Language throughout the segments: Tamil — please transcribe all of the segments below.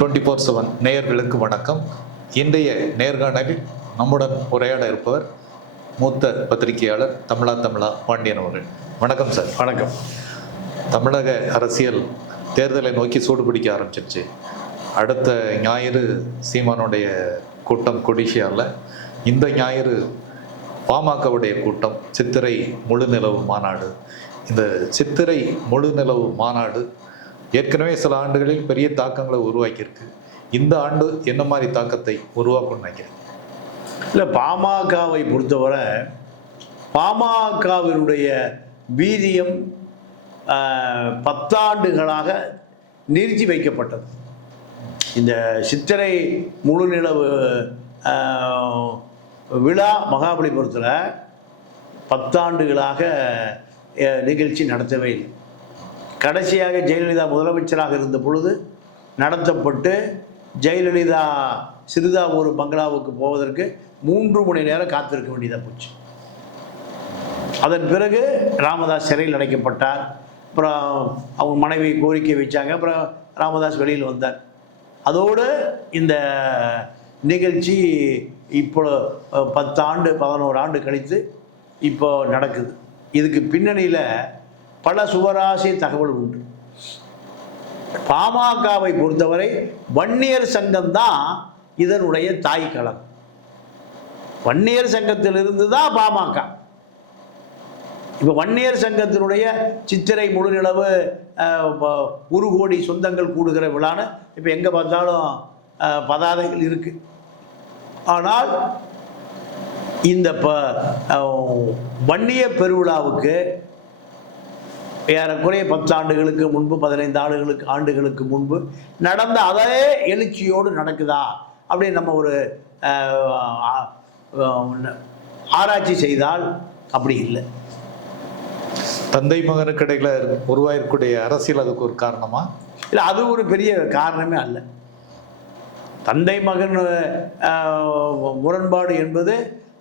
24/7 நேயர்களுக்கு வணக்கம். இன்றைய நேர்காணலில் நம்முடன் உரையாட இருப்பவர் மூத்த பத்திரிகையாளர் தமிழா பாண்டியன் அவர்கள். வணக்கம் சார். வணக்கம். தமிழக அரசியல் தேர்தலை நோக்கி சூடுபிடிக்க ஆரம்பிச்சிருச்சு. அடுத்த ஞாயிறு சீமானுடைய கூட்டம் கொடிஷியாவில், இந்த ஞாயிறு பாமகவுடைய கூட்டம் சித்திரை முழுநிலவு மாநாடு. இந்த சித்திரை முழுநிலவு மாநாடு ஏற்கனவே சில ஆண்டுகளில் பெரிய தாக்கங்களை உருவாக்கியிருக்கு. இந்த ஆண்டு என்ன மாதிரி தாக்கத்தை உருவாக்கும்னு நினைக்கிறேன்? இல்லை, பாமகவை பொறுத்தவரை பாமகவினுடைய வீரியம் 10 ஆண்டுகளாக நிறுத்தி வைக்கப்பட்டது. இந்த சித்திரை முழுநிலவு விழா மகாபலிபுரத்தில் 10 ஆண்டுகளாக நிகழ்ச்சி நடத்தவே இல்லை. கடைசியாக ஜெயலலிதா முதலமைச்சராக இருந்த பொழுது நடத்தப்பட்டு, ஜெயலலிதா சிறுதாவூர் பங்களாவுக்கு போவதற்கு 3 மணி நேரம் காத்திருக்க வேண்டியதாக போச்சு. அதன் பிறகு ராமதாஸ் சிறையில் அடைக்கப்பட்டார். அப்புறம் அவங்க மனைவி கோரிக்கை வச்சாங்க. அப்புறம் ராமதாஸ் வெளியில் வந்தார். அதோடு இந்த நிகழ்ச்சி இப்போ 10 ஆண்டு 11 ஆண்டு கழித்து இப்போ நடக்குது. இதுக்கு பின்னணியில் பல சுவராசிய தகவல் உண்டு. பாமகவை பொறுத்தவரை வன்னியர் சங்கம் தான் இதனுடைய தாய் களம். வன்னியர் சங்கத்திலிருந்து தான் பாமக. இப்போ வன்னியர் சங்கத்தினுடைய சித்திரை முழுநிலவு 1 கோடி சொந்தங்கள் கூடுகிற விழான்னு இப்போ எங்கே பார்த்தாலும் பதாதைகள் இருக்கு. ஆனால் இந்த வன்னிய பெருவிழாவுக்கு ஏறக்குறைய 10 ஆண்டுகளுக்கு முன்பு, 15 ஆண்டுகளுக்கு முன்பு நடந்த அதே எழுச்சியோடு நடக்குதா அப்படின்னு நம்ம ஒரு ஆராய்ச்சி செய்தால் அப்படி இல்லை. தந்தை மகனுக்கு இடையில உருவாயிருக்கூடிய அரசியல் அதுக்கு ஒரு காரணமா? இல்லை, அது ஒரு பெரிய காரணமே அல்ல. தந்தை மகன் முரண்பாடு என்பது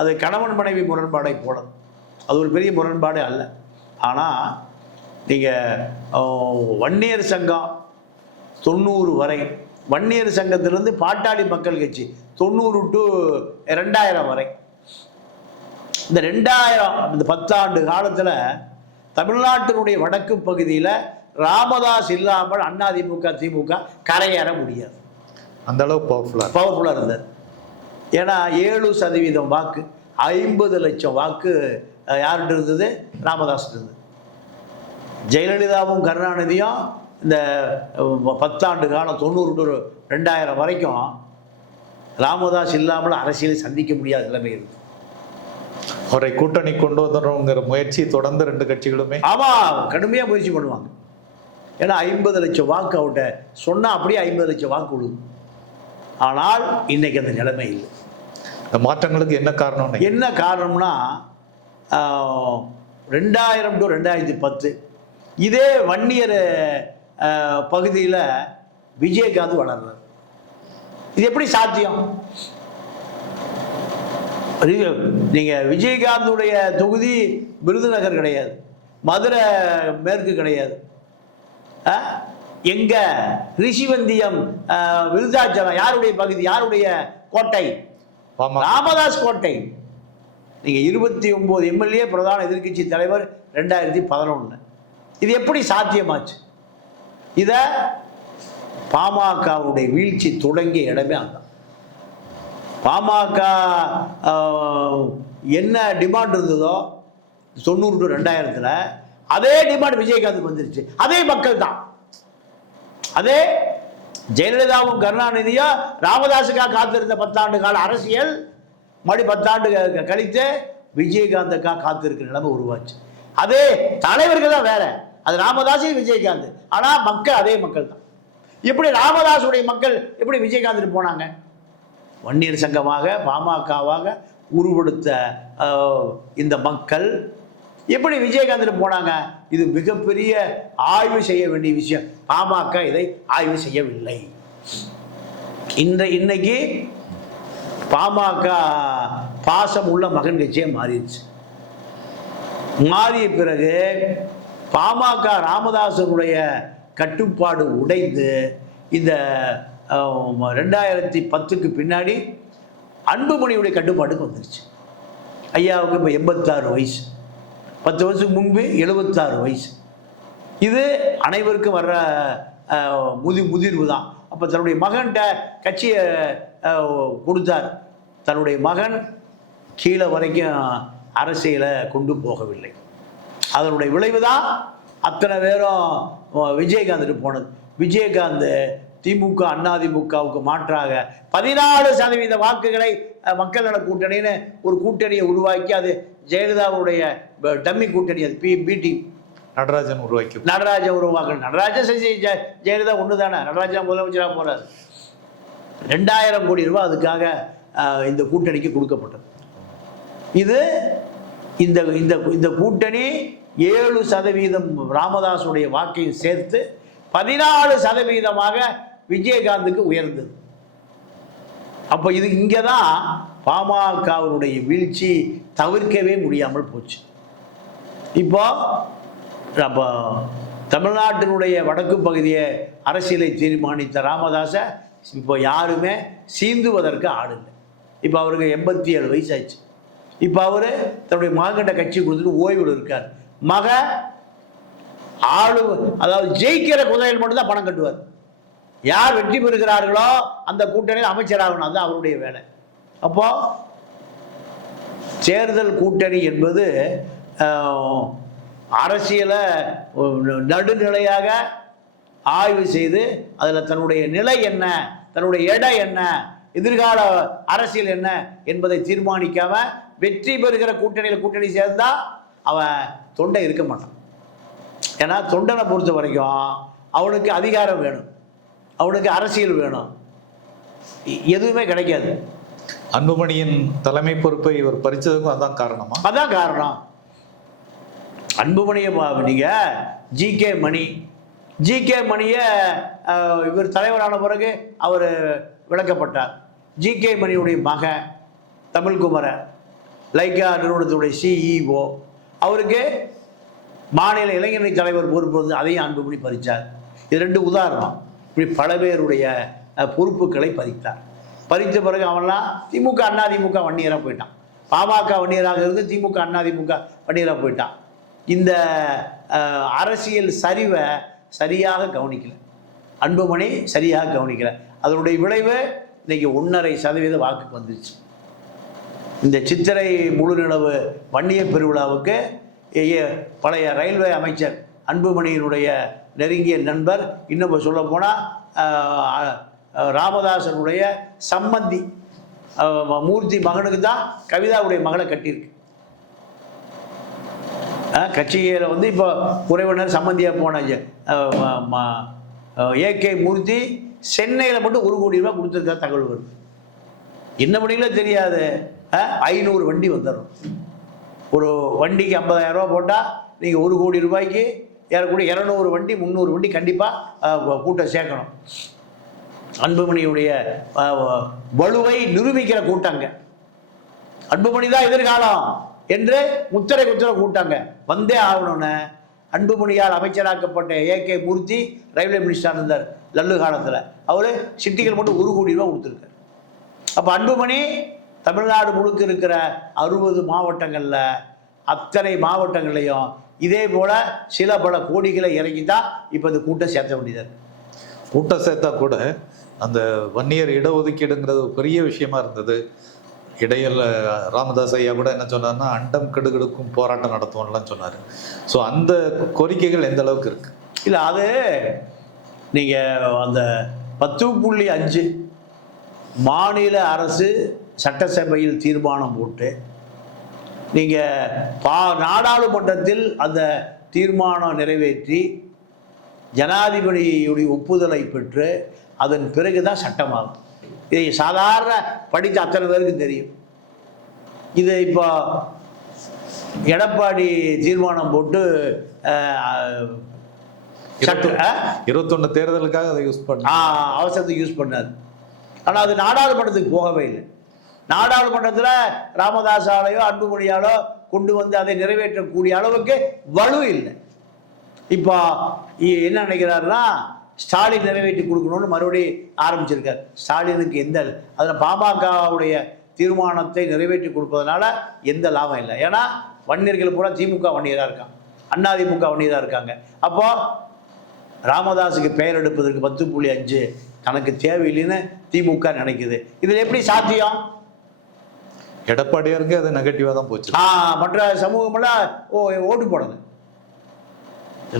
அது கணவன் மனைவி முரண்பாடை போல, அது ஒரு பெரிய முரண்பாடு அல்ல. ஆனால் நீங்கள் வன்னியர் சங்கம் 90 வரை, வன்னியர் சங்கத்திலிருந்து பாட்டாளி மக்கள் கட்சி 90 to 2000 வரை, இந்த 2000 இந்த 10 ஆண்டு காலத்தில் தமிழ்நாட்டினுடைய வடக்கு பகுதியில் ராமதாஸ் இல்லாமல் அதிமுக திமுக கரையேற முடியாது. அந்த அளவு பவர்ஃபுல்லாக இருந்தது. ஏன்னா 7% வாக்கு, 50 லட்சம் வாக்கு யார்கிட்ட இருந்தது? ராமதாஸ் இருந்தது. ஜெயலலிதாவும் கருணாநிதியும் இந்த 10 ஆண்டு காலம் 90 to 2000 வரைக்கும் ராமதாஸ் இல்லாமல் அரசியலை சந்திக்க முடியாத நிலைமை இருக்கு. அவரை கூட்டணி கொண்டு வந்துடுறோங்கிற முயற்சி தொடர்ந்து 2 கட்சிகளுமே கடுமையாக முயற்சி பண்ணுவாங்க. ஏன்னா 50 லட்சம் வாக்கு அவட்ட சொன்னால் அப்படியே 50 லட்சம் வாக்கு விழுது. ஆனால் இன்னைக்கு அந்த நிலைமை இல்லை. இந்த மாற்றங்களுக்கு என்ன காரணம்னா 2000 to 2010 இதே வன்னியர் பகுதியில் விஜயகாந்த் வளர்றார். இது எப்படி சாத்தியம்? நீங்கள் விஜயகாந்துடைய தொகுதி விருதுநகர் கிடையாது, மதுரை மேற்கு கிடையாது, எங்க ரிஷிவந்தியம் விருதாச்சலம் யாருடைய பகுதி, யாருடைய கோட்டை? ராமதாஸ் கோட்டை. நீங்க 29 எம்எல்ஏ, பிரதான எதிர்கட்சி தலைவர் 2011. இது எப்படி சாத்தியமாச்சு? இத பாமகவுடைய வீழ்ச்சி தொடங்கிய இடமே அதான். பாமக என்ன டிமாண்ட் இருந்ததோ 90 to 2000 அதே டிமாண்ட் விஜயகாந்துக்கு வந்துருச்சு. அதே மக்கள் தான், அதே ஜெயலலிதாவும் கருணாநிதியும் ராமதாஸுக்காக காத்திருந்த 10 ஆண்டு கால அரசியல் மறுபடி 10 ஆண்டு கழித்து விஜயகாந்துக்காக காத்திருக்கிற நிலைமை உருவாச்சு. அதே தலைவர்கள் தான் வேற, அது ராமதாஸ் விஜயகாந்த், ஆனா மக்கள் அதே மக்கள் தான். எப்படி ராமதாஸுடைய மக்கள் எப்படி விஜயகாந்த் போனாங்க? வன்னியர் சங்கமாக பாமகவாக உருவெடுத்த இந்த மக்கள் எப்படி விஜயகாந்த் போனாங்க? இது மிகப்பெரிய ஆய்வு செய்ய வேண்டிய விஷயம். பாமக இதை ஆய்வு செய்யவில்லை. இன்னைக்கு பாமக பாசம் உள்ள மகன் கட்சியை மாறிடுச்சு. மாறிய பிறகு பாமக ராமதாசனுடைய கட்டுப்பாடு உடைந்து இந்த 2010க்கு பின்னாடி அன்புமணியுடைய கட்டுப்பாட்டுக்கு வந்துருச்சு. ஐயாவுக்கு இப்போ 86 வயசு, 10 வருஷத்துக்கு முன்பு 76 வயசு. இது அனைவருக்கும் வர்ற முதிர்வு தான். அப்போ தன்னுடைய மகன்கிட்ட கட்சியை கொடுத்தார். தன்னுடைய மகன் கீழே வரைக்கும் அரசியலை கொண்டு போகவில்லை. அதனுடைய விளைவு தான் அத்தனை பேரும் விஜயகாந்துட்டு போனது. விஜயகாந்த் திமுக அதிமுகவுக்கு மாற்றாக 14% வாக்குகளை மக்கள் நல கூட்டணின்னு ஒரு கூட்டணியை உருவாக்கி, அது ஜெயலலிதாவுடைய டம்மி கூட்டணி, அது பிடி நடராஜன் உருவாக்கணும். நடராஜன் சசி ஜெயலலிதா ஒன்று தானே, நடராஜன் முதலமைச்சராக போறாரு. 2000 கோடி ரூபாய் அதுக்காக இந்த கூட்டணிக்கு கொடுக்கப்பட்டது. இது இந்த இந்த இந்த கூட்டணி 7% ராமதாஸுடைய வாக்கையும் சேர்த்து 14% விஜயகாந்துக்கு உயர்ந்தது. அப்போ இது இங்கே தான் பாமகவினுடைய வீழ்ச்சி தவிர்க்கவே முடியாமல் போச்சு. இப்போ தமிழ்நாட்டினுடைய வடக்கு பகுதியை அரசியலை தீர்மானித்த ராமதாஸை இப்போ யாருமே சீந்துவதற்கு ஆள் இல்லை. இப்போ அவருக்கு 87 வயசு ஆயிடுச்சு. இப்போ அவர் தன்னுடைய மகன்கிட்ட கட்சி கொடுத்துட்டு ஓய்வில் இருக்கார். அதாவது ஜெயிக்கிற குதிரையில் மட்டும்தான் பணம் கட்டுவார். யார் வெற்றி பெறுகிறார்களோ அந்த கூட்டணியில் அமைச்சராகணும், அதுதான் அவருடைய வேலை. அப்போ தேர்தல் கூட்டணி என்பது அரசியலை நடுநிலையாக ஆய்வு செய்து அதில் தன்னுடைய நிலை என்ன, தன்னுடைய எடை என்ன, எதிர்கால அரசியல் என்ன என்பதை தீர்மானிக்காம வெற்றி பெறுகிற கூட்டணி சேர்ந்தா அவன் தொண்டை இருக்க மாட்டான். ஏன்னா தொண்டனை பொறுத்த வரைக்கும் அவனுக்கு அதிகாரம் வேணும், அவனுக்கு அரசியல் வேணும், எதுவுமே கிடைக்காது. அன்புமணியின் தலைமை பொறுப்பை இவர் பறிச்சதுக்கும் அதான் காரணமா? அதான் காரணம். அன்புமணியை நீங்க ஜிகே மணியை இவர் தலைவரான பிறகு அவர் விளக்கப்பட்டார். ஜிகே மணியுடைய மகன் தமிழ்குமரன் லைக்கா நிறுவனத்துடைய சிஇஓ, அவருக்கு மாநில இளைஞரணி தலைவர் பொறுப்பு வந்து அதையும் அன்புமணி பறித்தார். இது 2 உதாரணம். இப்படி பல பேருடைய பொறுப்புகளை பறித்தார். பறித்த பிறகு அவன்லாம் திமுக அதிமுக வன்னியராக போயிட்டான். பாமக வன்னியராக இருந்து திமுக அதிமுக வன்னியராக போயிட்டான். இந்த அரசியல் சரிவை சரியாக கவனிக்கல, அன்புமணி சரியாக கவனிக்கல. அதனுடைய விளைவு இன்னைக்கு 1.5% வாக்குக்கு வந்துருச்சு. இந்த சித்திரை முழு நிலவு வன்னிய பெருவிழாவுக்கு பழைய ரயில்வே அமைச்சர் அன்புமணியினுடைய நெருங்கிய நண்பர், இன்னும் சொல்ல போனால் ராமதாசனுடைய சம்பந்தி மூர்த்தி மகனுக்கு தான் கவிதாவுடைய மகளை கட்டியிருக்கு. கட்சியில் வந்து இப்போ உறவினர் சம்பந்தியாக போன ஏகே மூர்த்தி சென்னையில் மட்டும் 1 கோடி ரூபாய் கொடுத்துருக்கா தகவல் வருது. என்ன பண்ணிங்களோ தெரியாது. 500 வண்டி வந்துடும். ஒரு வண்டிக்கு 50,000 ரூபா போட்டால் நீங்கள் 1 கோடி ரூபாய்க்கு ஏறக்கூடிய 200 வண்டி 300 வண்டி கண்டிப்பாக கூட்டம் சேர்க்கணும். அன்புமணியுடைய வலுவை நிரூபிக்கிற கூட்டங்க. அன்புமணி தான் எதிர்காலம் என்று முத்திரை கூட்டாங்க. வந்தே ஆகணும்னு அன்புமணியால் அமைச்சராக்கப்பட்ட ஏகே மூர்த்தி ரயில்வே மினிஸ்டராக இருந்தார் லல்லு காலத்தில். அவர் சிட்டிகள் மட்டும் 1 கோடி ரூபா கொடுத்துருக்கார். அப்போ அன்புமணி தமிழ்நாடு முழுக்க இருக்கிற 60 மாவட்டங்களில் அத்தனை மாவட்டங்கள்லையும் இதே போல பல கோடிகளை இறங்கி தான் இப்போ இந்த கூட்டம் சேர்த்த வேண்டியது. கூட்டம் சேர்த்தா கூட அந்த வன்னியர் இடஒதுக்கீடுங்கிறது பெரிய விஷயமா இருந்தது. இடையில் ராமதாஸ் ஐயா கூட என்ன சொன்னார்னா, அண்டம் கெடுகெடுக்கும் போராட்டம் நடத்துவோம்லாம் சொன்னார். ஸோ அந்த கோரிக்கைகள் எந்த அளவுக்கு இருக்கு? இல்லை, அது நீங்கள் அந்த 10.5 மாநில அரசு சட்டசபையில் தீர்மானம் போட்டு நீங்கள் நாடாளுமன்றத்தில் அந்த தீர்மானம் நிறைவேற்றி ஜனாதிபதியுடைய ஒப்புதலை பெற்று அதன் பிறகு தான் சட்டமாகும். இதை சாதாரண படித்த அத்தனை பேருக்கு தெரியும். இது இப்போ எடப்பாடி தீர்மானம் போட்டு 21 தேர்தலுக்காக அதை யூஸ் பண்ண அவசரத்துக்கு யூஸ் பண்ணார். ஆனால் அது நாடாளுமன்றத்துக்கு போகவே இல்லை. நாடாளுமன்றத்தில் ராமதாஸாலேயோ அன்புமணியாலோ கொண்டு வந்து அதை நிறைவேற்றக்கூடிய அளவுக்கு வலு இல்லை. இப்போ என்ன நினைக்கிறாருன்னா, ஸ்டாலின் நிறைவேற்றி கொடுக்கணும்னு மறுபடியும் ஆரம்பிச்சிருக்கார். ஸ்டாலினுக்கு அதில் பாமகவுடைய தீர்மானத்தை நிறைவேற்றி கொடுப்பதனால எந்த லாபம் இல்லை. ஏன்னா வன்னியர்கள் பூரா திமுக வன்னியராக இருக்காங்க, அதிமுக வன்னியராக இருக்காங்க. அப்போ ராமதாஸுக்கு பெயர் எடுப்பதற்கு 10.5 தனக்கு தேவையில்லைன்னு திமுக நினைக்குது. இதில் எப்படி சாத்தியம்? எடப்பாடியாருக்கு அது நெகட்டிவாக தான் போச்சு. மற்ற சமூகமெல்லாம் ஓட்டு போடுது.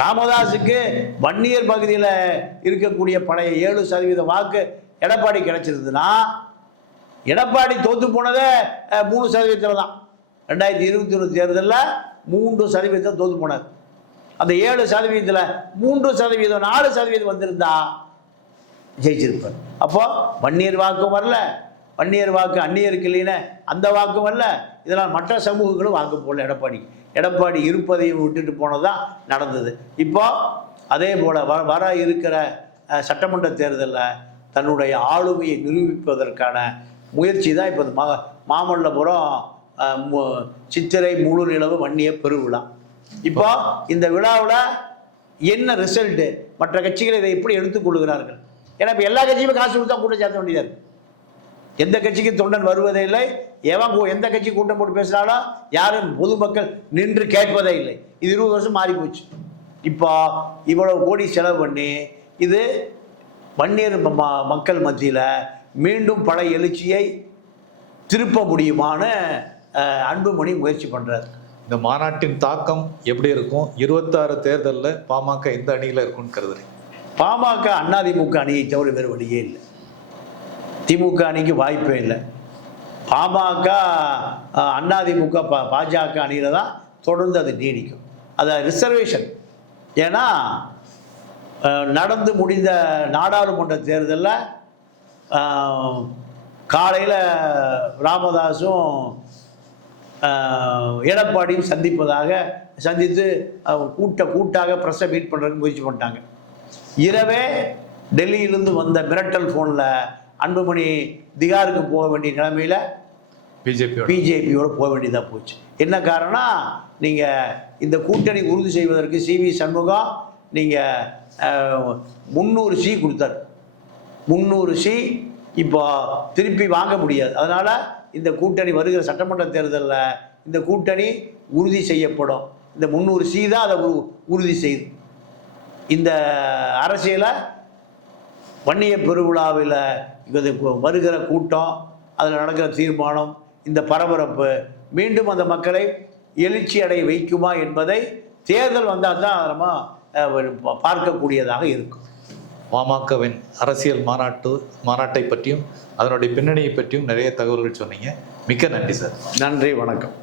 ராமதாஸுக்கு வன்னியர் பகுதியில் இருக்கக்கூடிய பழைய 7% வாக்கு எடப்பாடி கிடைச்சிருந்ததுன்னா, எடப்பாடி தோத்து போனதே 3% தான். 2021 தேர்தலில் 3% தோத்து போனார். அந்த 7%, 3%, 4% வந்திருந்தா ஜெயிச்சிருப்பார். அப்போ வன்னியர் வாக்கும் வரல, வன்னியர் வாக்கு அந்நியருக்கு இல்லைன்னு அந்த வாக்கும் வரல. இதனால் மற்ற சமூகங்களும் வாக்கு போடல எடப்பாடி இருப்பதையும் விட்டுட்டு போனதான் நடந்தது. இப்போ அதே போல் வர இருக்கிற சட்டமன்ற தேர்தலில் தன்னுடைய ஆளுமையை நிரூபிப்பதற்கான முயற்சி தான் இப்போ மாமல்லபுரம் சித்திரை முழு நிலவு வன்னிய பெருவிழா. இப்போ இந்த விழாவில் என்ன ரிசல்ட்டு, மற்ற கட்சிகள் இதை எப்படி எடுத்துக்கொள்கிறார்கள்? ஏன்னா இப்போ எல்லா கட்சியுமே காசு கொடுத்தா கூட்டம் சேர்த்த வேண்டியதாக இருக்குது. எந்த கட்சிக்கு தொண்டன் வருவதே இல்லை. எந்த கட்சி கூட்டம் போட்டு பேசுகிறாலும் யாரும் பொதுமக்கள் நின்று கேட்பதே இல்லை. இது 20 வருஷம் மாறி போச்சு. இப்போ இவ்வளவு கோடி செலவு பண்ணி இது வன்னியர் மக்கள் மத்தியில் மீண்டும் பழைய எழுச்சியை திருப்ப முடியுமான்னு அன்புமணி முயற்சி பண்ணுறாரு. இந்த மாநாட்டின் தாக்கம் எப்படி இருக்கும்? 26 தேர்தலில் பாமக எந்த அணியில் இருக்குன்னு கருதுறீங்க? பாமக அதிமுக அணியை தவிர வேறு வழியே இல்லை. திமுக அணிக்கு வாய்ப்பே இல்லை. பாமக அதிமுக பாஜக அணியில் தான் தொடர்ந்து அது நீடிக்கும். அது ரிசர்வேஷன். ஏன்னா நடந்து முடிந்த நாடாளுமன்ற தேர்தலில் காலையில் ராமதாஸும் எடப்பாடியும் சந்தித்து கூட்டாக ப்ரெஸ்ஸை மீட் பண்ணுறதுக்கு முயற்சி பண்ணிட்டாங்க. இரவே டெல்லியிலிருந்து வந்த மிரட்டல் ஃபோனில் அன்புமணி திகாருக்கு போக வேண்டிய நிலைமையில் பிஜேபியோடு போக வேண்டியதாக போச்சு. என்ன காரணம்? நீங்கள் இந்த கூட்டணி உறுதி செய்வதற்கு CV சண்முகம் நீங்கள் 300 சி கொடுத்தார். 300 சி இப்போ திருப்பி வாங்க முடியாது. அதனால் இந்த கூட்டணி வருகிற சட்டமன்ற தேர்தலில் இந்த கூட்டணி உறுதி செய்யப்படும். இந்த 300 சி தான் அதை உறுதி செய்யுது. இந்த அரசியலை வன்னிய பெருவிழாவில் வருகிற கூட்டம், அதில் நடக்கிற தீர்மானம், இந்த பரபரப்பு மீண்டும் அந்த மக்களை எழுச்சி அடைய வைக்குமா என்பதை தேர்தல் வந்தால் தான் நம்ம பார்க்கக்கூடியதாக இருக்கும். பாமகவின் அரசியல் மாநாட்டை பற்றியும் அதனுடைய பின்னணியை பற்றியும் நிறைய தகவல்கள் சொன்னீங்க. மிக்க நன்றி சார். நன்றி, வணக்கம்.